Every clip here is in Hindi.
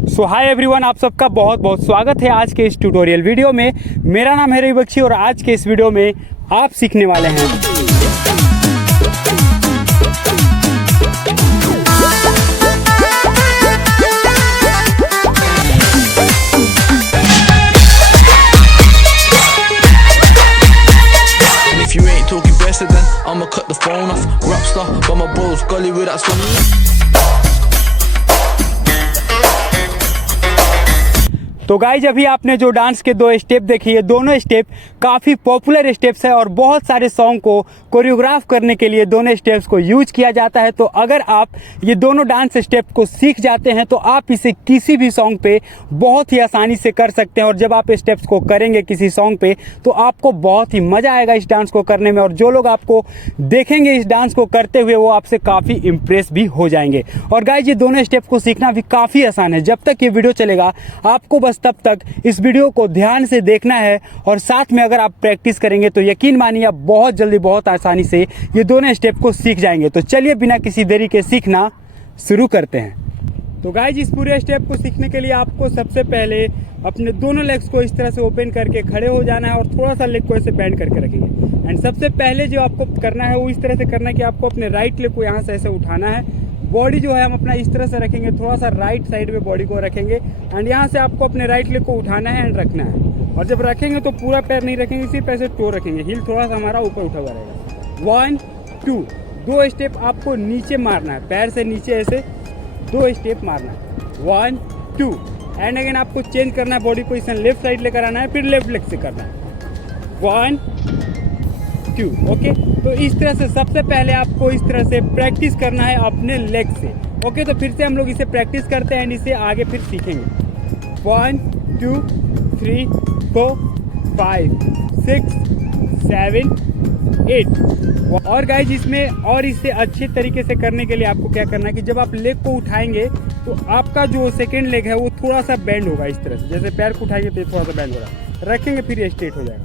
सो हाय एवरीवन, आप सबका बहुत बहुत स्वागत है आज के इस ट्यूटोरियल वीडियो में। मेरा नाम है रवि बख्शी और आज के इस वीडियो में आप सीखने वाले हैं If you ain't talking better, then I'ma cut the phone off. Rockstar, but my balls gully with that song. तो गाइज अभी आपने जो डांस के दो स्टेप देखी है, दोनों स्टेप काफ़ी पॉपुलर स्टेप्स है और बहुत सारे सॉन्ग को कोरियोग्राफ करने के लिए दोनों स्टेप्स को यूज किया जाता है। तो अगर आप ये दोनों डांस स्टेप को सीख जाते हैं तो आप इसे किसी भी सॉन्ग पे बहुत ही आसानी से कर सकते हैं। और जब आप स्टेप्स को करेंगे किसी सॉन्ग पे तो आपको बहुत ही मज़ा आएगा इस डांस को करने में, और जो लोग आपको देखेंगे इस डांस को करते हुए वो आपसे काफ़ी इम्प्रेस भी हो जाएंगे। और गाइज ये दोनों स्टेप को सीखना भी काफ़ी आसान है। जब तक ये वीडियो चलेगा आपको बस तब तक इस वीडियो को ध्यान से देखना है, और साथ में अगर आप प्रैक्टिस करेंगे तो यकीन मानिए आप बहुत जल्दी बहुत आसानी से ये दोनों स्टेप को सीख जाएंगे। तो चलिए बिना किसी देरी के सीखना शुरू करते हैं। तो गाइज इस पूरे स्टेप को सीखने के लिए आपको सबसे पहले अपने दोनों लेग्स को इस तरह से ओपन करके खड़े हो जाना है और थोड़ा सा लेग को ऐसे बेंड करके रखेंगे। एंड सबसे पहले जो आपको करना है वो इस तरह से करना है कि आपको अपने राइट लेग को यहाँ से ऐसे उठाना है। बॉडी जो है हम अपना इस तरह से रखेंगे, थोड़ा सा राइट साइड में बॉडी को रखेंगे एंड यहाँ से आपको अपने राइट लेग को उठाना है एंड रखना है। और जब रखेंगे तो पूरा पैर नहीं रखेंगे, सिर्फ ऐसे टो रखेंगे, हील थोड़ा सा हमारा ऊपर उठा हुआ रहेगा। 1 2 दो स्टेप आपको नीचे मारना है, पैर से नीचे ऐसे 2 स्टेप मारना है। 1 2 एंड अगेन आपको चेंज करना है, बॉडी पोजिशन लेफ्ट साइड लेकर आना है, फिर लेफ्ट लेग से करना है। 1 2 ओके। तो इस तरह से सबसे पहले आपको इस तरह से प्रैक्टिस करना है अपने लेग से। ओके, तो फिर से हम लोग इसे प्रैक्टिस करते हैं एंड इसे आगे फिर सीखेंगे। 1 2 3 4 5 6 7 8। और गाइज इसमें और इसे अच्छे तरीके से करने के लिए आपको क्या करना है कि जब आप लेग को उठाएंगे तो आपका जो सेकेंड लेग है वो थोड़ा सा बेंड होगा इस तरह से, जैसे पैर को उठाएंगे तो थोड़ा सा बेंड होगा, रखेंगे फिर ये स्ट्रेट हो जाएगा।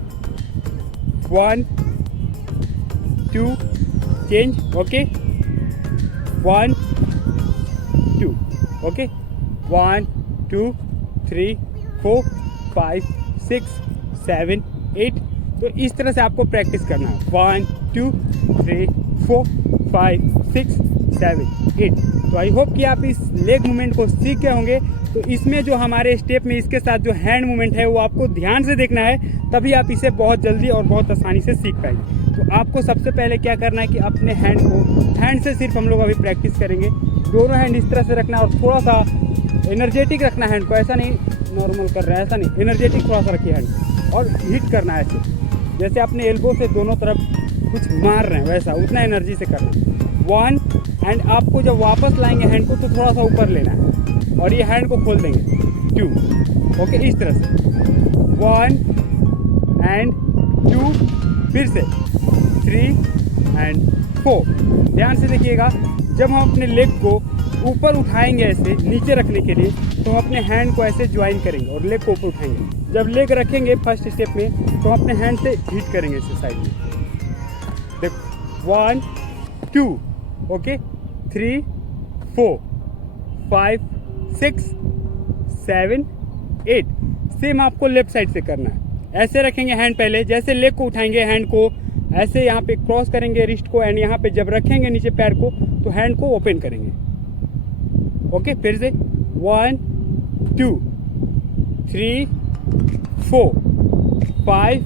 1 2 चेंज। Okay 1 2 okay 1 2 3 4 5 6 7 8। तो इस तरह से आपको प्रैक्टिस करना है। 1 2 3 4 5 6 7 8। तो आई होप कि आप इस लेग मूवमेंट को सीख गए होंगे। तो इसमें जो हमारे स्टेप में इसके साथ जो हैंड मूवमेंट है वो आपको ध्यान से देखना है, तभी आप इसे बहुत जल्दी और बहुत आसानी से सीख पाएंगे। तो आपको सबसे पहले क्या करना है कि अपने हैंड से सिर्फ हम लोग अभी प्रैक्टिस करेंगे। दोनों हैंड इस तरह से रखना और थोड़ा सा एनर्जेटिक रखना हैंड को, ऐसा नहीं नॉर्मल कर रहा है, ऐसा नहीं, एनर्जेटिक थोड़ा सा रखिए हैंड और हिट करना है ऐसे, जैसे अपने एल्बो से दोनों तरफ कुछ मार रहे हैं वैसा, उतना एनर्जी से करना है। 1 एंड आपको जब वापस लाएंगे हैंड को तो थोड़ा सा ऊपर लेना है और ये हैंड को खोल देंगे। 2 ओके, इस तरह से 1 एंड 2, फिर से 3 एंड 4। ध्यान से देखिएगा, जब हम अपने लेग को ऊपर उठाएंगे ऐसे नीचे रखने के लिए तो हम अपने हैंड को ऐसे ज्वाइन करेंगे और लेग को ऊपर उठाएंगे। जब लेग रखेंगे फर्स्ट स्टेप में तो हम अपने हैंड से हिट करेंगे इसे साइड में। देखो 1 2 ओके 3 4 5 6 7 8। सेम आपको लेफ्ट साइड से करना है। ऐसे रखेंगे हैंड, पहले जैसे लेग को उठाएंगे हैंड को ऐसे यहाँ पे क्रॉस करेंगे रिस्ट को एंड यहाँ पे जब रखेंगे नीचे पैर को तो हैंड को ओपन करेंगे। ओके, फिर से 1 2 3 4 5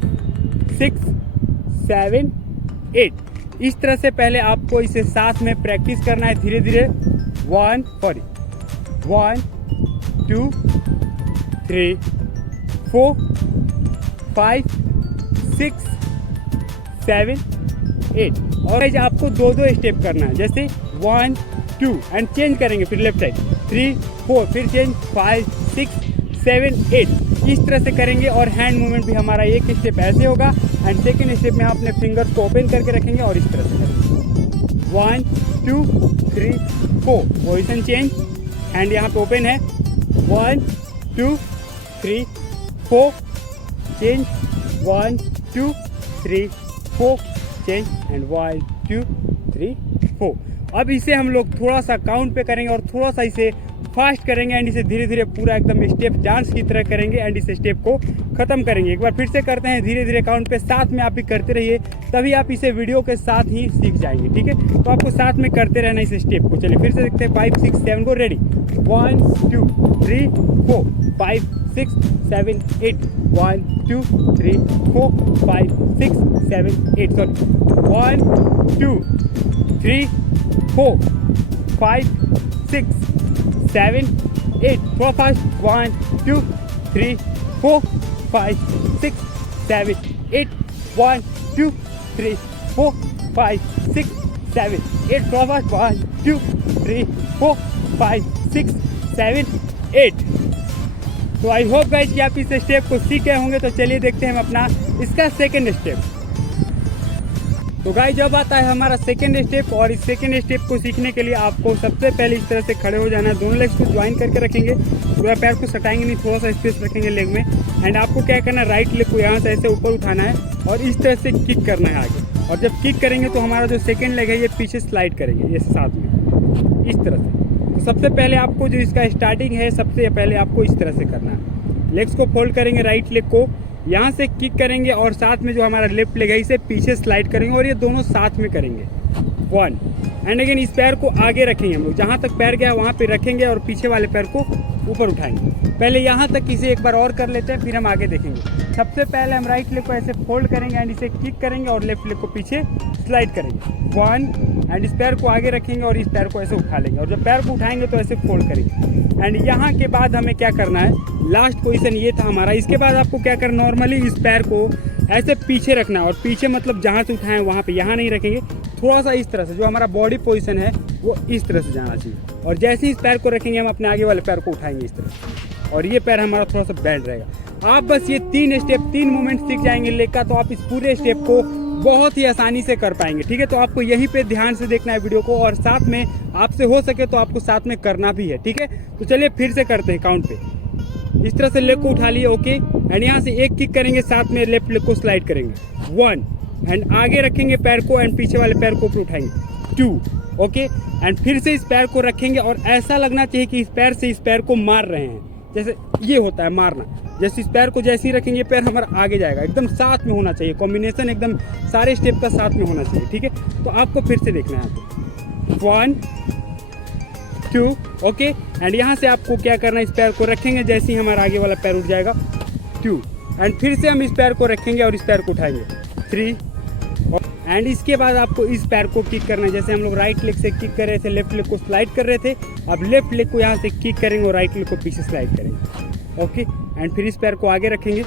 6 7 8। इस तरह से पहले आपको इसे साथ में प्रैक्टिस करना है धीरे धीरे। 1 2 3 4 5 6 7 8। और आपको 2 स्टेप करना है, जैसे 1 2 एंड चेंज करेंगे, फिर लेफ्ट साइड 3 4, फिर चेंज 5 6 7 8। इस तरह से करेंगे और हैंड मूवमेंट भी हमारा एक स्टेप ऐसे होगा एंड सेकेंड स्टेप में हम अपने फिंगर्स को ओपन करके रखेंगे और इस तरह से करेंगे। 1 2 3 4 पोजिशन चेंज, हैंड यहाँ पे ओपन है। 1 2 3 4 चेंज, 1 2 3 4 चेंज एंड 1 2 3 4। अब इसे हम लोग थोड़ा सा काउंट पे करेंगे और थोड़ा सा इसे फास्ट करेंगे एंड इसे धीरे धीरे पूरा एकदम स्टेप डांस की तरह करेंगे एंड इस स्टेप को खत्म करेंगे। एक बार फिर से करते हैं धीरे धीरे काउंट पे, साथ में आप भी करते रहिए, तभी आप इसे वीडियो के साथ ही सीख जाएंगे। ठीक है, तो आपको साथ में करते रहना इस स्टेप को। चलिए फिर से देखते हैं 5 6 7 को। रेडी, 1 2 3 4 5 6 7 8 1 2 3 4 5 6 7 8 सॉरी 1 2 3 4 5 6 7 8 थोड़ा फास्ट 1 2 3 4 5 6 7 8 1 2 3 4 5 6 7 8 थोड़ा फास्ट 1 2 3 4 5 6 7 8। तो आई होप गाइस कि आप इस स्टेप को सीख गए होंगे। तो चलिए देखते हैं हम अपना इसका सेकंड स्टेप। तो गाइस जब आता है हमारा सेकंड स्टेप, और इस सेकंड स्टेप को सीखने के लिए आपको सबसे पहले इस तरह से खड़े हो जाना है। दोनों लेग्स को ज्वाइन करके रखेंगे, पूरा पैर को सटाएंगे नहीं, थोड़ा सा स्पेस रखेंगे लेग में। एंड आपको क्या करना है, राइट लेग को यहाँ से ऐसे ऊपर उठाना है और इस तरह से किक करना है आगे। और जब किक करेंगे तो हमारा जो सेकंड लेग है ये पीछे स्लाइड करेंगे, ये साथ में इस तरह से। तो सबसे पहले आपको जो इसका स्टार्टिंग है, सबसे पहले आपको इस तरह से करना है। लेग्स को फोल्ड करेंगे, राइट लेग को यहाँ से किक करेंगे और साथ में जो हमारा लेफ्ट लेग है इसे पीछे स्लाइड करेंगे और ये दोनों साथ में करेंगे 1। एंड अगेन इस पैर को आगे रखेंगे हम लोग, जहाँ तक पैर गया वहाँ पे रखेंगे और पीछे वाले पैर को ऊपर उठाएंगे। पहले यहाँ तक इसे एक बार और कर लेते हैं, फिर हम आगे देखेंगे। सबसे पहले हम राइट लेग को ऐसे फोल्ड करेंगे एंड इसे किक करेंगे और लेफ्ट लेग को पीछे स्लाइड करेंगे 1। एंड इस पैर को आगे रखेंगे और इस पैर को ऐसे उठा लेंगे, और जब पैर को उठाएंगे तो ऐसे फोल्ड करेंगे। एंड यहाँ के बाद हमें क्या करना है, लास्ट पोजीशन ये था हमारा। इसके बाद आपको क्या करना, नॉर्मली इस पैर को ऐसे पीछे रखना है, और पीछे मतलब जहाँ से उठाएं वहाँ पे, यहाँ नहीं रखेंगे, थोड़ा सा इस तरह से। जो हमारा बॉडी पोजीशन है वो इस तरह से जाना चाहिए। और जैसे ही इस पैर को रखेंगे हम अपने आगे वाले पैर को उठाएंगे इस तरह से, और ये पैर हमारा थोड़ा सा बेंड रहेगा। आप बस ये 3 स्टेप 3 मूवमेंट सीख जाएंगे लेग का, तो आप इस पूरे स्टेप को बहुत ही आसानी से कर पाएंगे। ठीक है, तो आपको यहीं पे ध्यान से देखना है वीडियो को, और साथ में आपसे हो सके तो आपको साथ में करना भी है। ठीक है, तो चलिए फिर से करते हैं काउंट पे। इस तरह से लेग को उठा लिए, ओके। एंड यहाँ से एक किक करेंगे, साथ में लेफ्ट लेग को स्लाइड करेंगे 1। एंड आगे रखेंगे पैर को एंड पीछे वाले पैर को ऊपर उठाएंगे 2, ओके। एंड फिर से इस पैर को रखेंगे और ऐसा लगना चाहिए कि इस पैर से इस पैर को मार रहे हैं, जैसे ये होता है मारना। जैसे इस पैर को जैसे ही रखेंगे पैर हमारा आगे जाएगा, एकदम साथ में होना चाहिए, कॉम्बिनेशन एकदम सारे स्टेप का साथ में होना चाहिए। ठीक है, तो आपको फिर से देखना है 1 2, ओके। एंड यहाँ से आपको क्या करना है, इस पैर को रखेंगे, जैसे ही हमारा आगे वाला पैर उठ जाएगा 2। एंड फिर से हम इस पैर को रखेंगे और इस पैर को उठाएंगे 3। एंड इसके बाद आपको इस पैर को किक करना है, जैसे हम लोग राइट लेग से किक कर रहे थे, लेफ्ट लेग को स्लाइड कर रहे थे, अब लेफ्ट लेग को यहाँ से किक करेंगे और राइट लेग को पीछे स्लाइड करेंगे, ओके। एंड फिर इस पैर को आगे रखेंगे,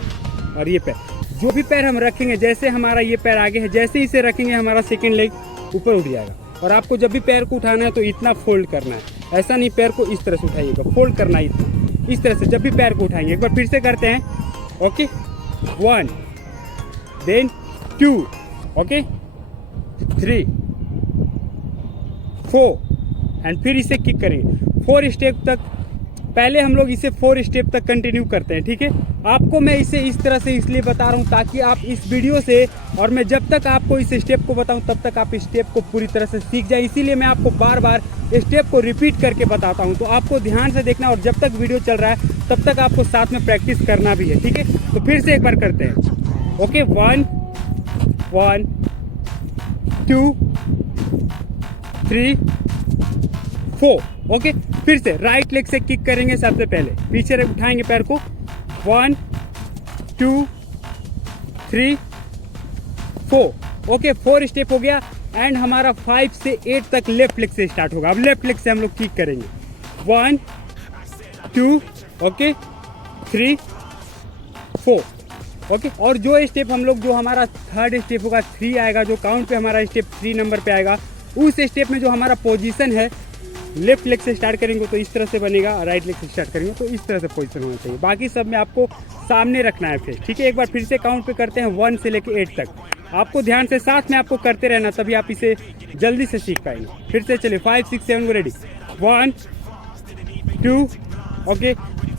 और ये पैर, जो भी पैर हम रखेंगे, जैसे हमारा ये पैर आगे है, जैसे ही इसे रखेंगे हमारा सेकंड लेग ऊपर उठ जाएगा। और आपको जब भी पैर को उठाना है तो इतना फोल्ड करना है, ऐसा नहीं पैर को इस तरह से उठाइएगा, फोल्ड करना है इतना, इस तरह से जब भी पैर को उठाएंगे। एक बार फिर से करते हैं, ओके। 1 देन 2, ओके, 3 4 एंड फिर इसे किक करेंगे 4 स्टेप तक। पहले हम लोग इसे 4 स्टेप तक कंटिन्यू करते हैं। ठीक है, आपको मैं इसे इस तरह से इसलिए बता रहा हूँ ताकि आप इस वीडियो से, और मैं जब तक आपको इस स्टेप को बताऊँ तब तक आप इस स्टेप को पूरी तरह से सीख जाए। इसीलिए मैं आपको बार बार स्टेप को रिपीट करके बताता हूँ, तो आपको ध्यान से देखना, और जब तक वीडियो चल रहा है तब तक आपको साथ में प्रैक्टिस करना भी है। ठीक है, तो फिर से एक बार करते हैं, ओके। 1 1 2 3 4, ओके। फिर से राइट लेग से किक करेंगे, सबसे पहले पीछे उठाएंगे पैर को 1 2 3 4, ओके। 4 स्टेप हो गया। एंड हमारा 5 से 8 तक लेफ्ट लेग से स्टार्ट होगा। अब लेफ्ट लेग से हम लोग किक करेंगे 1 2, ओके, 3 4, ओके। और जो स्टेप हम लोग, जो हमारा थर्ड स्टेप होगा 3 आएगा, जो काउंट पे हमारा स्टेप 3 नंबर पे आएगा, उस स्टेप में जो हमारा पोजीशन है, लेफ्ट लेग से स्टार्ट करेंगे तो इस तरह से बनेगा, राइट लेग से स्टार्ट करेंगे तो इस तरह से पोजीशन होना चाहिए। बाकी सब में आपको सामने रखना है फेस। ठीक है, एक बार फिर से काउंट पे करते हैं 1 से लेके 8 तक। आपको ध्यान से साथ में आपको करते रहना, तभी आप इसे जल्दी से सीख पाएंगे। फिर से चलिए 5 6 7 को, रेडी 1 2, ओके,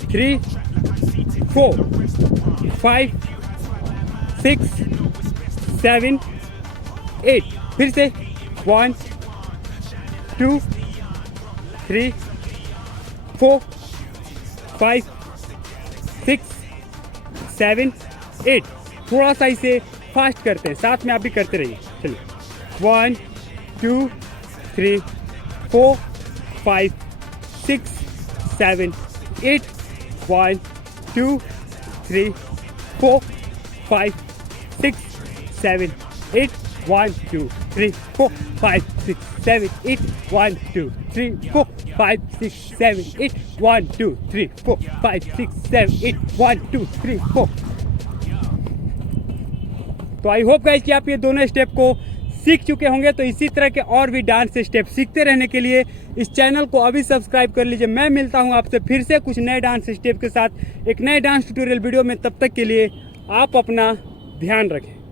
3 4 5 6 7 8। फिर से 1 2 3 4 5 6 7 8। थोड़ा सा इसे फास्ट करते हैं, साथ में आप भी करते रहिए। चलिए 1 2 3 4 5 6 7 8। 1 2 3 4 5 6 7 8। 1 2 3 4 5 6 7 8। 1 2 3 4 5 6 7 8। 1 2 3 4 5 6 7 8। 1 2 3 4। तो आई होप गाइस कि आप ये दोनों स्टेप को सीख चुके होंगे। तो इसी तरह के और भी डांस स्टेप सीखते रहने के लिए इस चैनल को अभी सब्सक्राइब कर लीजिए। मैं मिलता हूं आपसे फिर से कुछ नए डांस स्टेप के साथ एक नए डांस ट्यूटोरियल वीडियो में। तब तक के लिए आप अपना ध्यान रखें।